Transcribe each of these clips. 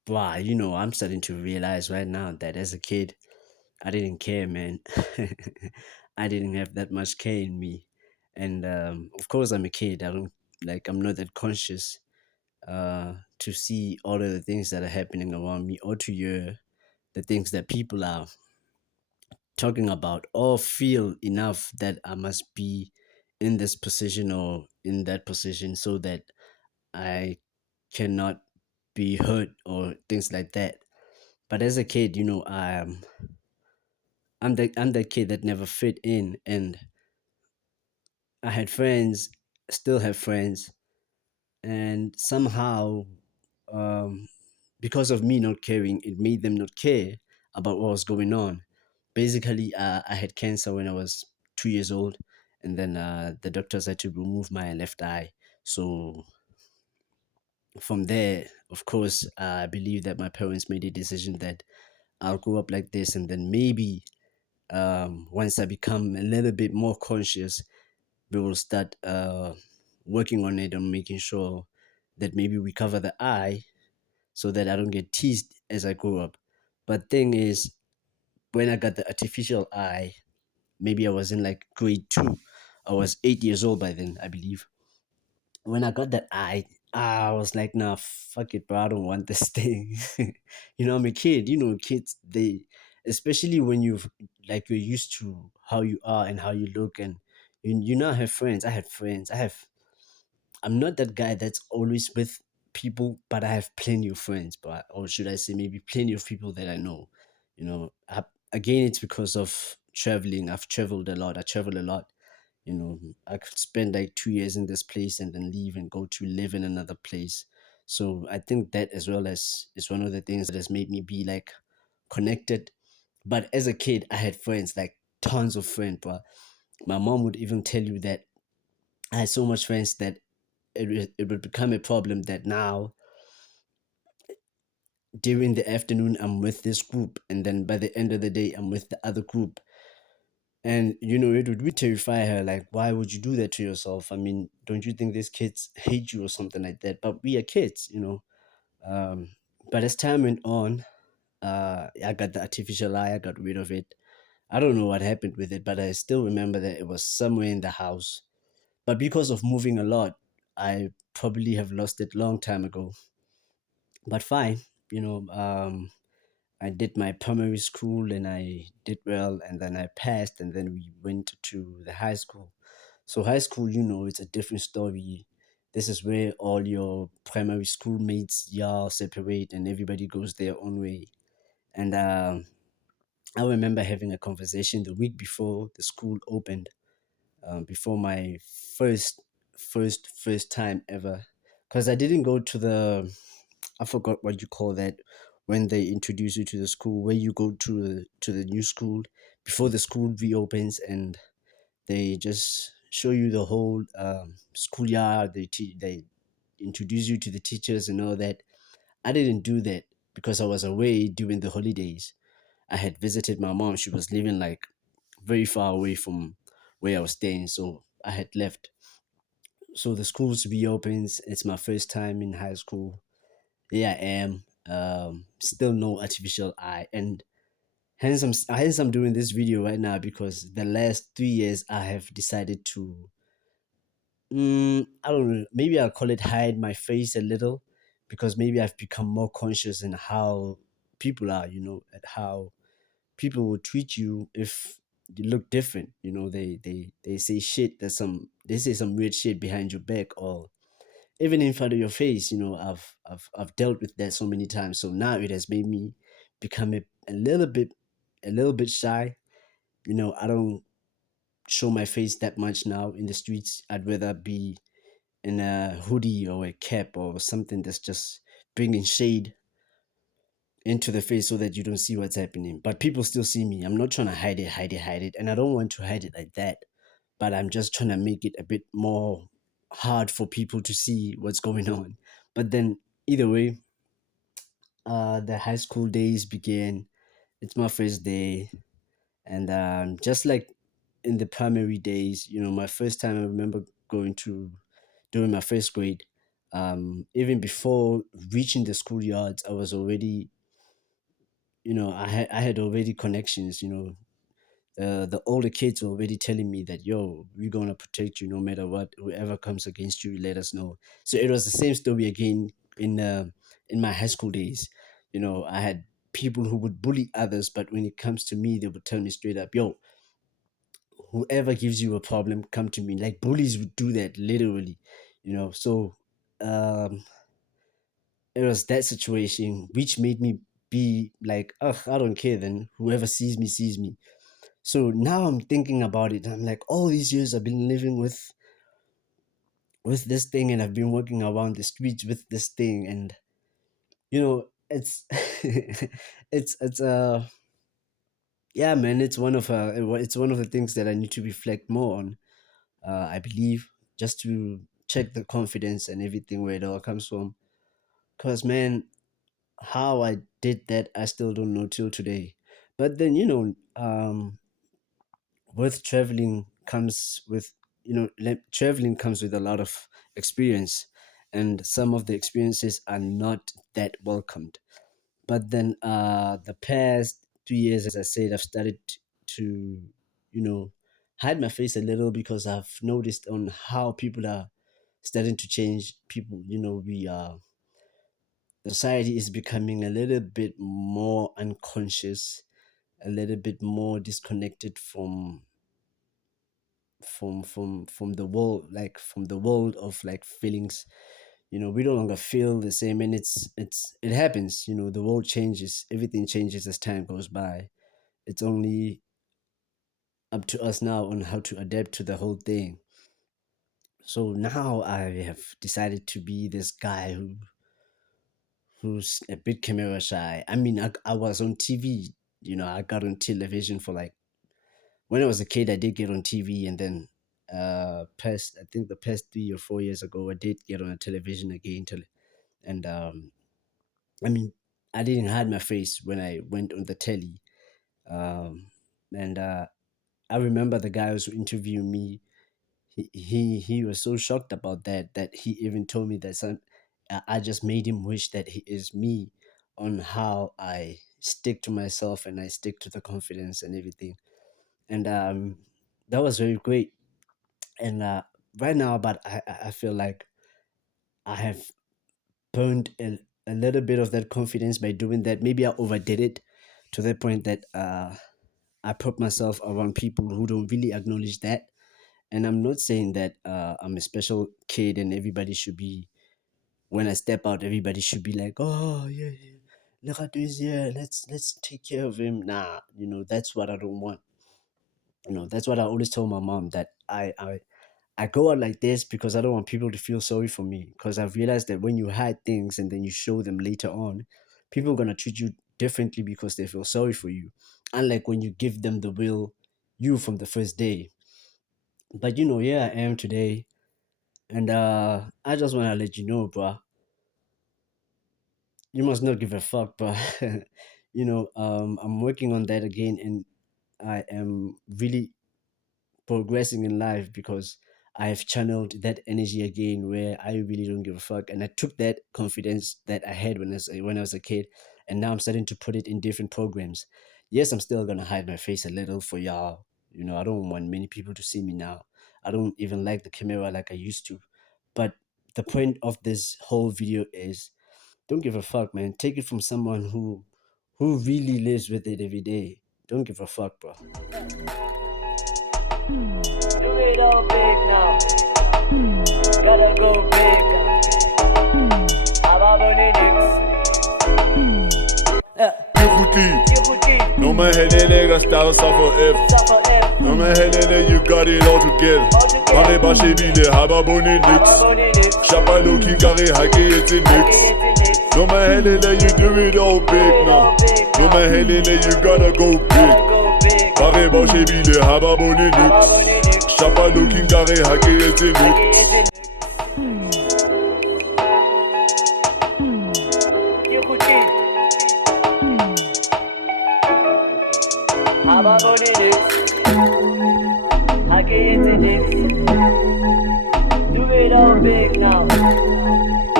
Wow, I'm starting to realize right now that as a kid, I didn't care, man. I didn't have that much care in me. And of course, I'm a kid. I don't I'm not that conscious to see all of the things that are happening around me or to hear the things that people are talking about or feel enough that I must be in this position or in that position so that I cannot be hurt or things like that. But as a kid, I'm the kid that never fit in, and I had friends, still have friends, and somehow, um, because of me not caring, it made them not care about what was going on. Basically, I had cancer when I was 2 years old, and then the doctors had to remove my left eye. So from there, of course, I believe that my parents made a decision that I'll grow up like this, and then maybe once I become a little bit more conscious, we will start working on it and making sure that maybe we cover the eye so that I don't get teased as I grow up. But thing is, when I got the artificial eye, maybe I was in like grade two. I was 8 years old by then, I believe. When I got that eye, I was like, nah, fuck it, bro. I don't want this thing. I'm a kid. Kids, especially when you're used to how you are and how you look, and you now have friends. I had friends. I'm not that guy that's always with people, but I have plenty of friends, but or should I say maybe plenty of people that I know. Again, it's because of traveling. I've traveled a lot. I travel a lot. I could spend like 2 years in this place and then leave and go to live in another place. So I think that as well as is one of the things that has made me be like connected. But as a kid, I had friends, like tons of friends, but my mom would even tell you that I had so much friends that it would become a problem that now during the afternoon I'm with this group and then by the end of the day I'm with the other group. And it would really terrify her, like, why would you do that to yourself? I mean, don't you think these kids hate you or something like that? But we are kids. um but as time went on, I got the artificial eye. I got rid of it. I don't know what happened with it, but I still remember that it was somewhere in the house. But because of moving a lot, I probably have lost it long time ago. But fine. I did my primary school and I did well, and then I passed, and then we went to the high school. So high school, it's a different story. This is where all your primary school mates, y'all separate, and everybody goes their own way. And I remember having a conversation the week before the school opened, before my first first time ever, because I didn't go to the, I forgot what you call that, when they introduce you to the school, where you go to the new school before the school reopens, and they just show you the whole schoolyard. They introduce you to the teachers and all that. I didn't do that because I was away during the holidays. I had visited my mom. She was living like very far away from where I was staying, so I had left. So the schools reopens. It's my first time in high school. Here I am. Still no artificial eye, and hence I'm doing this video right now because the last 3 years I have decided to, I don't know, maybe I'll call it hide my face a little, because maybe I've become more conscious in how people are, at how people will treat you if you look different. They say shit, they say some weird shit behind your back or even in front of your face. I've dealt with that so many times. So now it has made me become a little bit shy. I don't show my face that much now in the streets. I'd rather be in a hoodie or a cap or something that's just bringing shade into the face so that you don't see what's happening. But people still see me. I'm not trying to hide it, hide it, hide it. And I don't want to hide it like that. But I'm just trying to make it a bit more hard for people to see what's going on. But then, either way, the high school days began. It's my first day. And just like in the primary days, my first time I remember going to during my first grade. Even before reaching the schoolyards, I was already, I had already connections. The older kids were already telling me that, yo, we're gonna protect you no matter what. Whoever comes against you, let us know. So it was the same story again in my high school days. I had people who would bully others, but when it comes to me, they would tell me straight up, yo, whoever gives you a problem, come to me. Like bullies would do that literally. So um it was that situation which made me be like, ugh, I don't care then. Whoever sees me sees me. So now I'm thinking about it. I'm like, all these years I've been living with this thing, and I've been walking around the streets with this thing, and it's it's yeah, man, it's one of the things that I need to reflect more on. I believe, just to check the confidence and everything where it all comes from. Cause man, how I did that, I still don't know till today. But then with traveling comes with traveling comes with a lot of experience, and some of the experiences are not that welcomed. But then the past 2 years, as I said, I've started to you know hide my face a little, because I've noticed on how people are starting to change. People, we the society is becoming a little bit more unconscious, a little bit more disconnected from the world, like from the world of like feelings. We no longer feel the same, and it happens. The world changes, everything changes as time goes by. It's only up to us now on how to adapt to the whole thing. So now I have decided to be this guy who's a bit camera shy. I mean, I was on TV. I got on television for like, when I was a kid, I did get on TV, and then past I think the past 3 or 4 years ago, I did get on a television again. And I mean, I didn't hide my face when I went on the telly. And I remember the guy who was interviewing me. He was so shocked about that he even told me that I just made him wish that he is me, on how I stick to myself and I stick to the confidence and everything. And that was very great. And right now, but I feel like I have burned a little bit of that confidence by doing that. Maybe I overdid it to the point that I put myself around people who don't really acknowledge that. And I'm not saying that I'm a special kid and everybody should be, when I step out, everybody should be like, oh yeah, yeah, Lerato is here, let's take care of him. Nah, that's what I don't want. That's what I always tell my mom, that I go out like this because I don't want people to feel sorry for me. Because I've realized that when you hide things and then you show them later on, people are gonna treat you differently because they feel sorry for you. Unlike when you give them the real you from the first day. But here I am today, and I just wanna let you know, bro. You must not give a fuck, but I'm working on that again, and I am really progressing in life because I have channeled that energy again, where I really don't give a fuck. And I took that confidence that I had when I was a kid, and now I'm starting to put it in different programs. Yes, I'm still gonna hide my face a little for y'all. I don't want many people to see me now. I don't even like the camera like I used to. But the point of this whole video is, don't give a fuck, man. Take it from someone who really lives with it every day. Don't give a fuck, bro. Do it all big now. Gotta go big now. No man helene star suffer if. No man helene, you got it all together. Mare bashi bile haba boni nix. Shapa looking carry hagi it's in nix. No man helene, you do it all big now. No man helene, you gotta go big. Mare bashi bile haba boni nix. Shapa looking carry hagi it's in nix. Do it all big now.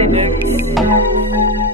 niggas.